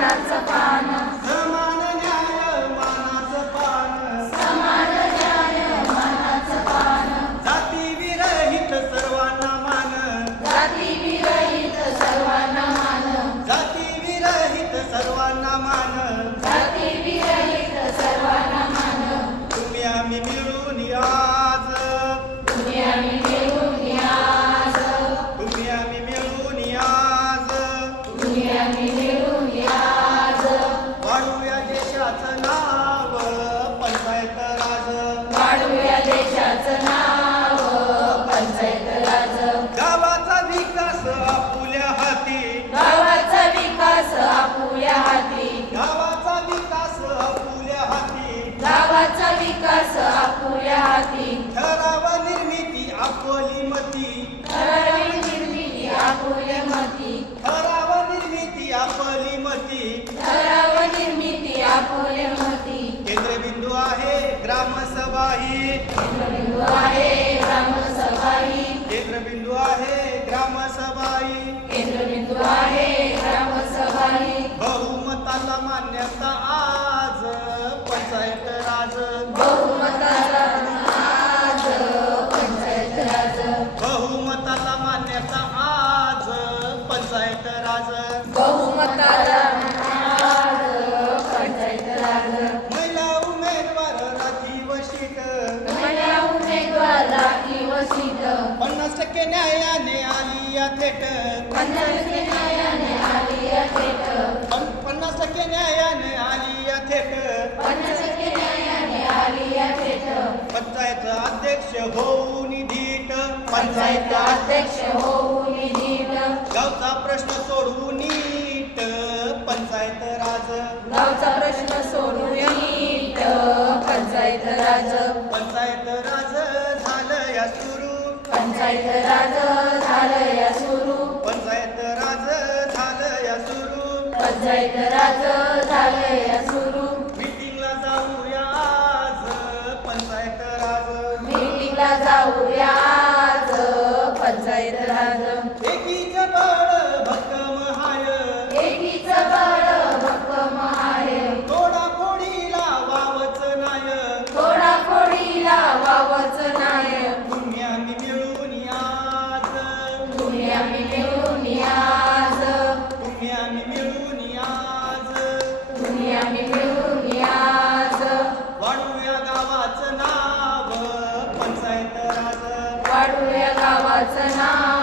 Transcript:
मानाचं पान समान न्याय मानाचं पान समान न्याय मानाचं पान जाती विरहित सर्वांना मान जाती विरहित सर्वांना मान जाती विरहित सर्वांना मान जाती विरहित सर्वांना मान तुम्ही आम्ही मिळून आज तुम्ही आम्ही मिळून आज तुम्ही आम्ही मिळून आज तुम्ही आम्ही मिळून आज वाढूया देशाचं नाव पंचायत राज वाढूया देशाचं नाव पंचायत राज गावाचा विकास आपुल्या हाती गावाचा विकास आपुल्या हाती गावाचा विकास आपुल्या हाती गावाचा विकास आपुल्या हाती ठराव निर्मिती आपली मती ठरावी निर्मिती आपुल्या मती ठराव निर्मिती आपली मती ठराव निर्मिती आपुल्या मती केंद्रबिंदू आहे ग्रामसभा ही केंद्रबिंदू आहे ग्रामसभा ही केंद्रबिंदू आहे ग्रामसभा ही केंद्रबिंदू आहे ग्रामसभा ही बहुमताला मान्यता आज पंचायत राज बहुमताचा आज पंचायत राज बहुमताला मान्यता आज पंचायत राज बहुमताला आज पंचायत राज महिला उमेदवार राखीव शीट महिला उमेदवार राखीव सीट 50% न्यायाने आली या थेट 50% न्यायाने आली या थेट 50% न्यायाने आली या थेट 50% न्यायाने आली या थेट पंचायत अध्यक्ष होऊन धीट पंचायत अध्यक्ष होऊन नीट गावचा प्रश्न सोडवून नीट पंचायत राज गावचा प्रश्न सोडून नीट पंचायत राज पंचायत राज झालं या सुरू पंचायत राज झालं या सुरू पंचायत राज झालं या सुरू पंचायत राज झालं या सुरू मीटिंगला जाऊया आज पंचायत राज मीटिंगला जाऊया आज पंचायत राज एकीचं बळ भक्कम हाय एकीचं बळ भक्कम आहे तोडाफोडीला वावच नाय तोडाफोडीला वावच नाही तुम्ही आम्ही मिळून आज तुम्ही आम्ही मिळून आज तुम्ही आम्ही मिळून आज तुम्ही आम्ही मिळून आज वाढूया गावाचं नाव पंचायत राज वाढूया गावाचं नाव